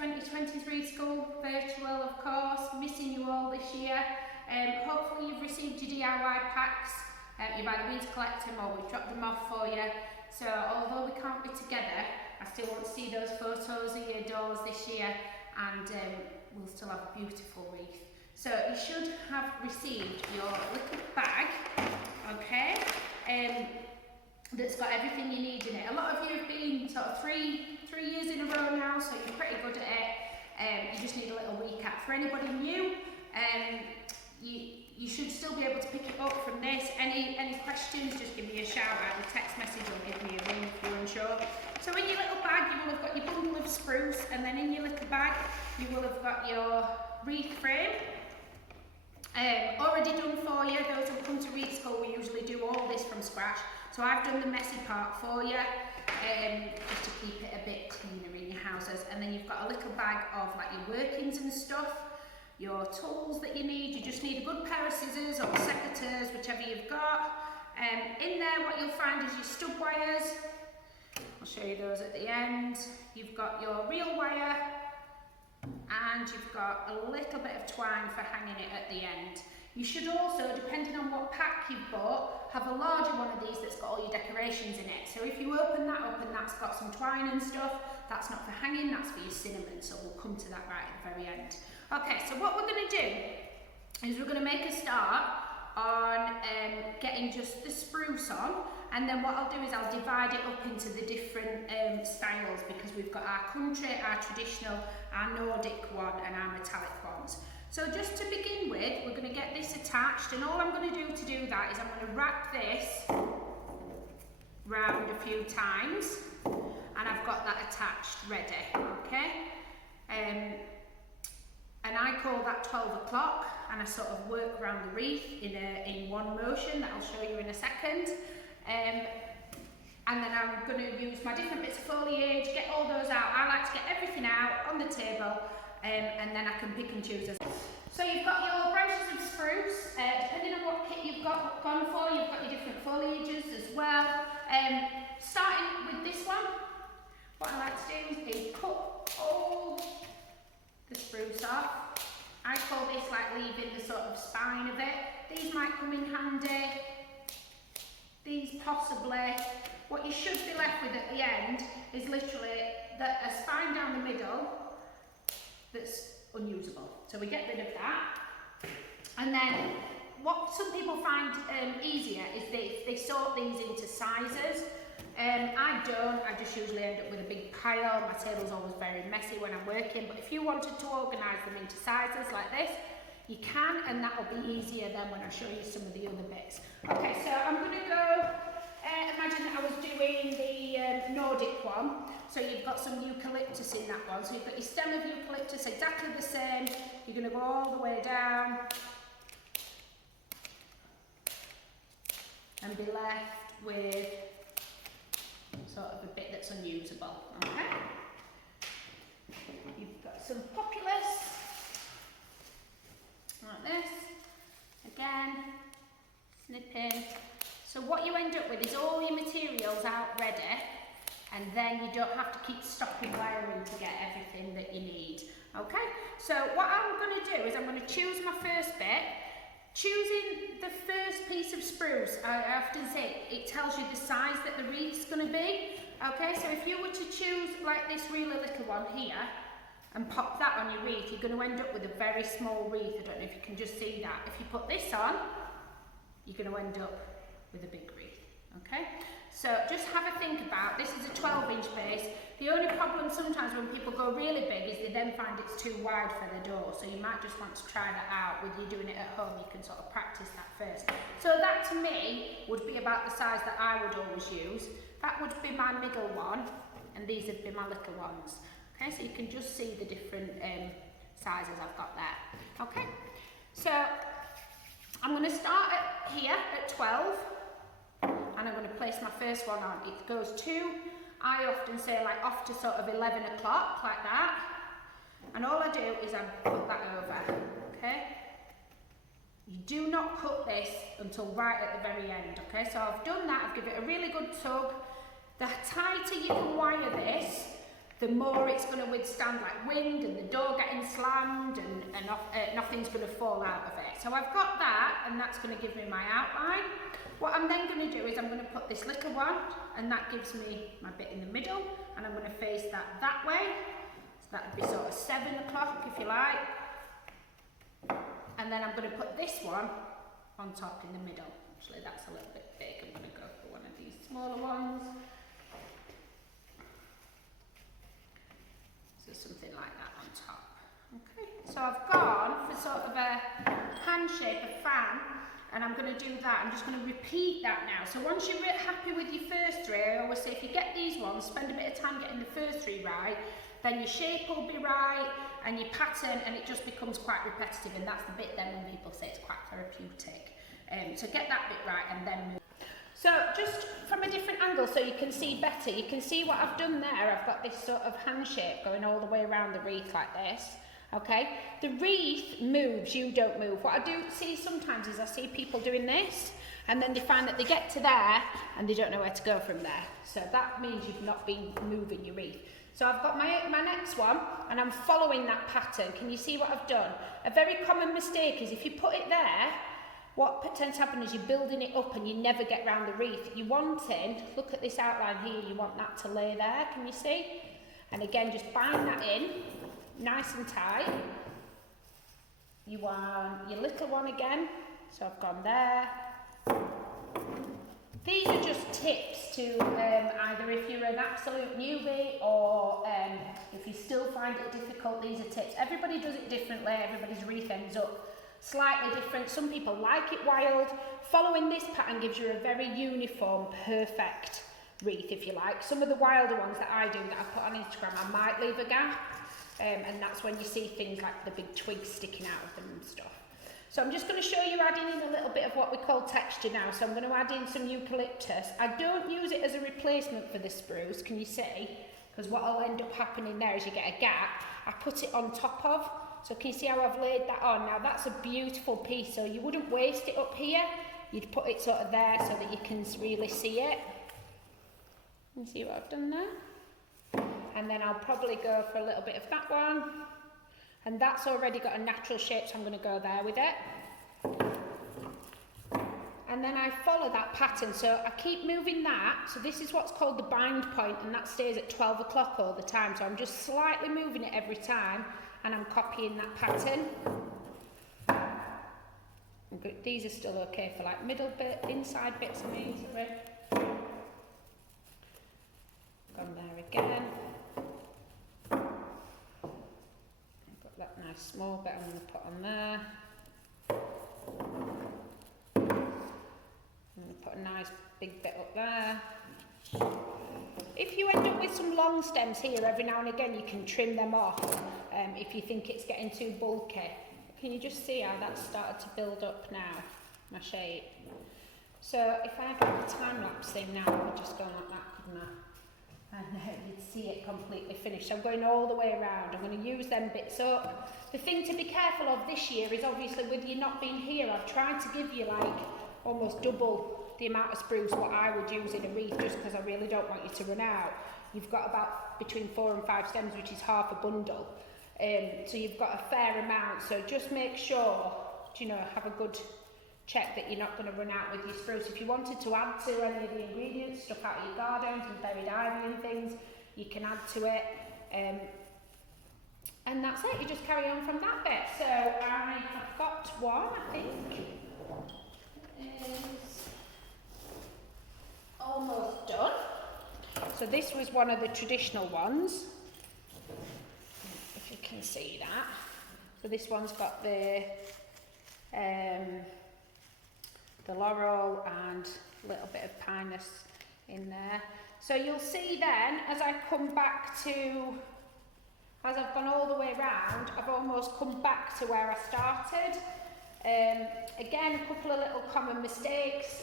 2023 school, virtual of course, missing you all this year. Hopefully you've received your DIY packs, you've either been to collect them or we've dropped them off for you. So although we can't be together, I still want to see those photos of your doors this year, and we'll still have a beautiful wreath. So you should have received your little bag, okay, that's got everything you need in it. A lot of you have been sort of three years in a row now, so you're pretty good at it. You just need a little recap. For anybody new, you should still be able to pick it up from this. Any questions, just give me a shout out, a text message, or give me a ring if you're unsure. So in your little bag, you will have got your bundle of spruce, and then in your little bag, you will have got your wreath frame. Already done for you. Those who come to Wreath School, we usually do all this from scratch. So I've done the messy part for you, just to keep it a bit cleaner in your houses. And then you've got a little bag of like your workings and stuff, your tools that you need. You just need a good pair of scissors or secateurs, whichever you've got. In there, what you'll find is your stub wires. I'll show you those at the end. You've got your reel wire, and you've got a little bit of twine for hanging it at the end. You should also, depending on what pack you've bought, have a larger one of these that's got all your decorations in it. So if you open that up and that's got some twine and stuff, that's not for hanging, that's for your cinnamon. So we'll come to that right at the very end. Okay, so what we're going to do is we're going to make a start on getting just the spruce on, and then what I'll do is I'll divide it up into the different styles, because we've got our country, our traditional, our Nordic one, and our metallic ones. So just to begin with, we're going to get this attached, and all I'm going to do that is I'm going to wrap this round a few times, and I've got that attached ready, okay? And I call that 12 o'clock, and I sort of work around the wreath in one motion that I'll show you in a second. And then I'm going to use my different bits of foliage, get all those out. I like to get everything out on the table, and then I can pick and choose. So you've got your branches of spruce, depending on what kit you've got gone for, you've got your different foliages as well. Starting with this one, what I like to do is cut all the spruce off. I call this like leaving the sort of spine of it. These might come in handy, these possibly. What you should be left with at the end is literally a spine down the middle that's unusable. So we get rid of that. And then what some people find easier is they sort these into sizes. I don't, I just usually end up with a big pile. My table's always very messy when I'm working, but if you wanted to organise them into sizes like this, you can, and that'll be easier then when I show you some of the other bits. Okay, so I'm going to go, imagine that I was doing the Nordic one, so you've got some eucalyptus in that one, so you've got your stem of eucalyptus exactly the same. You're going to go all the way down and be left with sort of a bit that's unusable, okay? You've got some populus, like this, again, snipping. So what you end up with is all your materials out ready, and then you don't have to keep stopping wiring to get everything that you need, okay? So what I'm going to do is I'm going to choose my first bit. Choosing the first piece of spruce, I often say it tells you the size that the wreath's going to be. Okay, so if you were to choose like this really little one here and pop that on your wreath, you're going to end up with a very small wreath. I don't know if you can just see that. If you put this on, you're going to end up with a big wreath. Okay, so just have a think about, this is a 12-inch base. The only problem sometimes when people go really big is they then find it's too wide for the door, so you might just want to try that out. With you doing it at home, you can sort of practice that first. So that to me would be about the size that I would always use. That would be my middle one, and these would be my little ones. Okay, so you can just see the different sizes I've got there. Okay, so I'm going to start here at 12. And I'm going to place my first one on. It goes to, I often say like off to sort of 11 o'clock, like that. And all I do is I put that over, okay? You do not cut this until right at the very end, okay? So I've done that, I've given it a really good tug. The tighter you can wire this, the more it's going to withstand like wind and the door getting slammed and nothing's going to fall out of it. So I've got that, and that's going to give me my outline. What I'm then going to do is I'm going to put this little one, and that gives me my bit in the middle, and I'm going to face that way. So that would be sort of 7 o'clock if you like. And then I'm going to put this one on top in the middle. Actually, that's a little bit big. I'm going to go for one of these smaller ones. So something like that on top. Okay, so I've gone for sort of a hand shape, a fan, and I'm going to do that. I'm just going to repeat that now. So once you're happy with your first 3, I always say if you get these ones, spend a bit of time getting the first 3 right, then your shape will be right and your pattern, and it just becomes quite repetitive, and that's the bit then when people say it's quite therapeutic. So get that bit right and then move. So just from a different angle so you can see better, you can see what I've done there. I've got this sort of hand shape going all the way around the wreath like this. Okay, the wreath moves, you don't move. What I do see sometimes is I see people doing this, and then they find that they get to there and they don't know where to go from there. So that means you've not been moving your wreath. So I've got my next one, and I'm following that pattern. Can you see what I've done? A very common mistake is if you put it there, what tends to happen is you're building it up and you never get round the wreath. You're wanting, look at this outline here, you want that to lay there, can you see? And again, just bind that in, nice and tight. You want your little one again, so I've gone there. These are just tips to either if you're an absolute newbie or if you still find it difficult, these are tips. Everybody does it differently, everybody's wreath ends up slightly different. Some people like it wild. Following this pattern gives you a very uniform, perfect wreath, if you like. Some of the wilder ones that I do that I put on Instagram, I might leave a gap, and that's when you see things like the big twigs sticking out of them and stuff. So I'm just going to show you adding in a little bit of what we call texture now. So I'm going to add in some eucalyptus. I don't use it as a replacement for the spruce, can you see? Because what will end up happening there is you get a gap. I put it on top of. So can you see how I've laid that on? Now that's a beautiful piece, so you wouldn't waste it up here. You'd put it sort of there so that you can really see it. You see what I've done there? And then I'll probably go for a little bit of that one. And that's already got a natural shape, so I'm going to go there with it. And then I follow that pattern, so I keep moving that. So this is what's called the bind point, and that stays at 12 o'clock all the time. So I'm just slightly moving it every time, and I'm copying that pattern. These are still okay for like middle bit, inside bits of me. Gone there again. Got that nice small bit I'm going to put on there. I'm going to put a nice big bit up there. If you end up with some long stems here, every now and again you can trim them off if you think it's getting too bulky. Can you just see how that's started to build up now, my shape? So if I get the time lapse thing now, I could just go like that, couldn't I? And you'd see it completely finished. So I'm going all the way around. I'm going to use them bits up. The thing to be careful of this year is obviously with you not being here, I've tried to give you like almost double the amount of spruce what I would use in a wreath, just because I really don't want you to run out. You've got about between 4 and 5 stems, which is half a bundle. So you've got a fair amount. So just make sure, you know, have a good check that you're not going to run out with your spruce. If you wanted to add to any of the ingredients, stuff out of your gardens and buried ivy and things, you can add to it. And that's it, you just carry on from that bit. So I have got one, I think. Is almost done. So this was one of the traditional ones, if you can see that. So this one's got the laurel and a little bit of pinus in there. So you'll see then, as I come back to, as I've gone all the way around, I've almost come back to where I started. Again, a couple of little common mistakes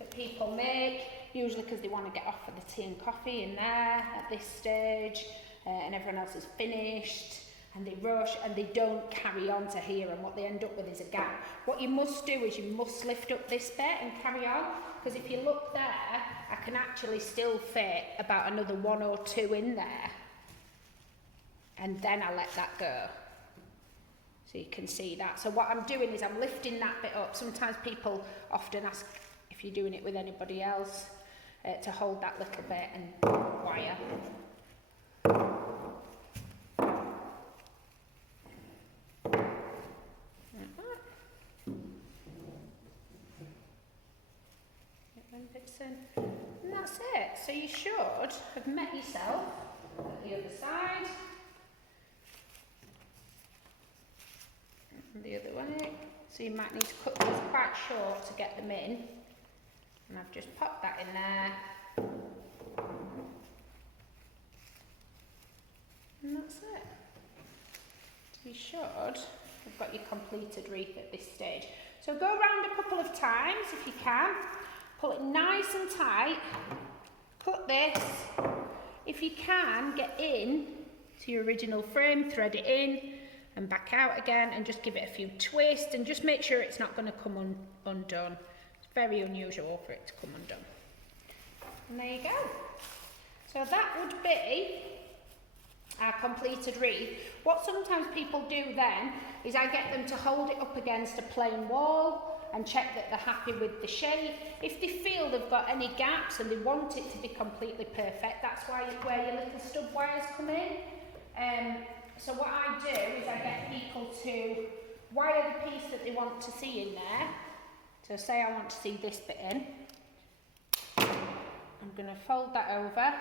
that people make, usually because they want to get off of the tea and coffee in there at this stage, and everyone else is finished, and they rush and they don't carry on to here, and what they end up with is a gap. What you must do is you must lift up this bit and carry on, because if you look there, I can actually still fit about another 1 or 2 in there. and then I let that go. So you can see that. So what I'm doing is I'm lifting that bit up. Sometimes people often ask if you're doing it with anybody else to hold that little bit and wire. Like that. Get them bits in. And that's it. So you should have met yourself at the other side. And the other way. So you might need to cut these quite short to get them in. And I've just popped that in there. And that's it. You should have got your completed wreath at this stage. So go around a couple of times if you can. Pull it nice and tight. Cut this. If you can, get in to your original frame, thread it in and back out again, and just give it a few twists and just make sure it's not going to come undone. It's very unusual for it to come undone. And there you go. So that would be our completed wreath. What sometimes people do then is I get them to hold it up against a plain wall and check that they're happy with the shape. If they feel they've got any gaps and they want it to be completely perfect, that's where your little stub wires come in. So what I do is I get people to wire the piece that they want to see in there. So say I want to see this bit in. I'm going to fold that over,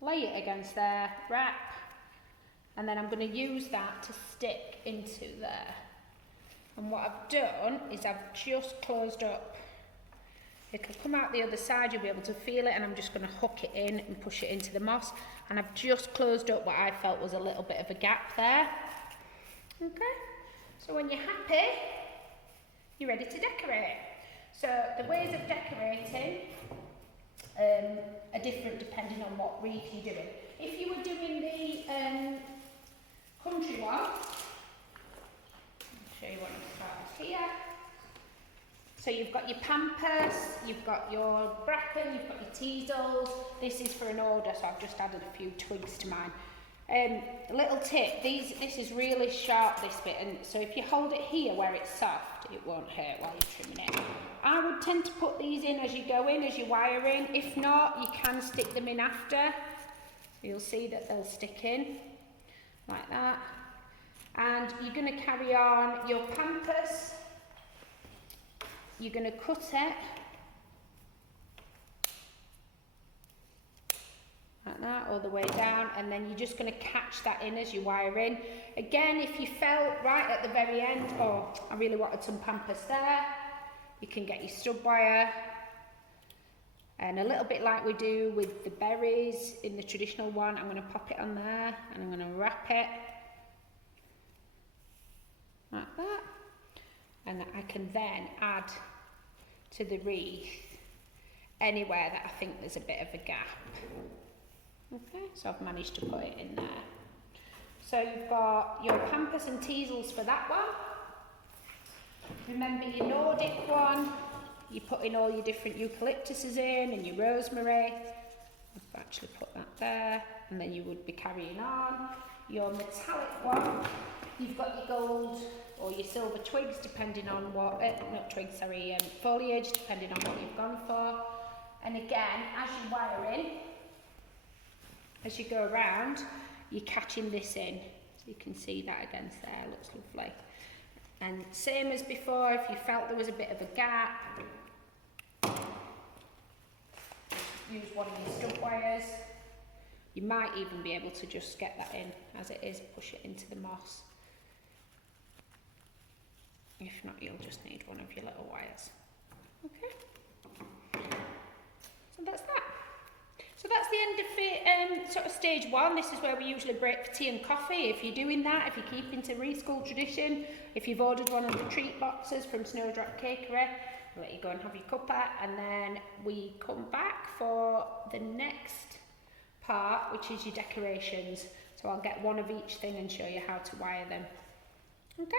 lay it against there, wrap, and then I'm going to use that to stick into there. And what I've done is I've just closed up. It'll come out the other side, you'll be able to feel it, and I'm just going to hook it in and push it into the moss. And I've just closed up what I felt was a little bit of a gap there. Okay, so when you're happy, you're ready to decorate. So the ways of decorating are different depending on what wreath you're doing. If you were doing the country one, I'll show you what I'm started here. So you've got your pampas, you've got your bracken, you've got your teasels. This is for an order, so I've just added a few twigs to mine. A little tip, this is really sharp, this bit, and so if you hold it here where it's soft, it won't hurt while you're trimming it. I would tend to put these in as you go in, as you wire in. If not, you can stick them in after. You'll see that they'll stick in, like that. And you're going to carry on your pampas. You're going to cut it like that all the way down, and then you're just going to catch that in as you wire in. Again, if you felt right at the very end, oh, I really wanted some pampas there, you can get your stub wire, and a little bit like we do with the berries in the traditional one, I'm going to pop it on there and I'm going to wrap it like that, and I can then add to the wreath anywhere that I think there's a bit of a gap. Okay, so I've managed to put it in there. So you've got your pampas and teasels for that one. Remember your Nordic one, you put in all your different eucalyptuses in and your rosemary. I've actually put that there, and then you would be carrying on. Your metallic one, you've got your gold or your silver twigs, depending on what, not twigs, sorry, foliage, depending on what you've gone for. And again, as you wire in, as you go around, you're catching this in. So you can see that against there, looks lovely. And same as before, if you felt there was a bit of a gap, use one of your stub wires. You might even be able to just get that in as it is, push it into the moss. If not, you'll just need one of your little wires. Okay, so that's that. So that's the end of sort of stage one. This is where we usually break for tea and coffee. If you're doing that, if you're keeping to Wreath School tradition, if you've ordered one of the treat boxes from Snowdrop Cakery, we'll let you go and have your cuppa, and then we come back for the next part, which is your decorations. So I'll get one of each thing and show you how to wire them. Okay.